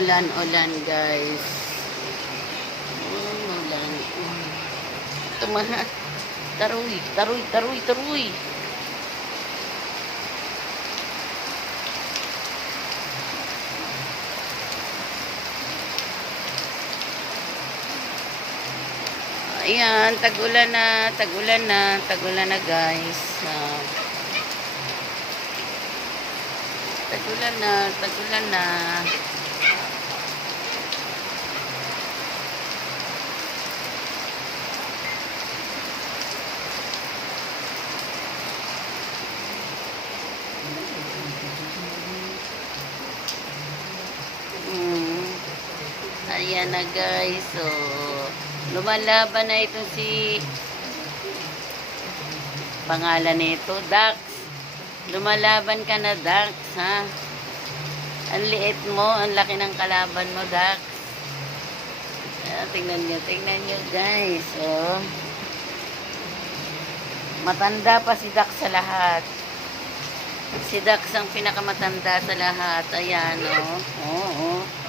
Umuulan-ulan, guys. Umuulan. Tumaha. Taruy, taruy, taruy, taruy. Ayan, tagulan na, tagulan na, tagulan na guys. Ah. tagulan na, tagulan na. Ayan na guys. So, lumalaban na itong si pangalan nito, Dax. Lumalaban ka na, Dax, ha? Ang liit mo, ang laki ng kalaban mo, Dax. Ah, tingnan nyo, tingnan nyo, guys. Oh. Matanda pa si Dax sa lahat. Si Dax ang pinakamatanda sa lahat. Ayan, oh. Oo, oh,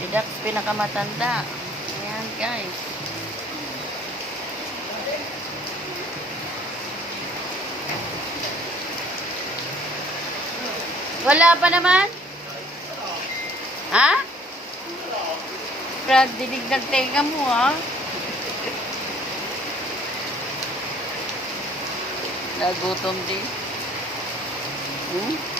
Si Dax pinakamatanda. Ayan, guys. Wala pa naman? Ha? Brad, dinig ng tenga mo, ha? Nagutom din. Hmm?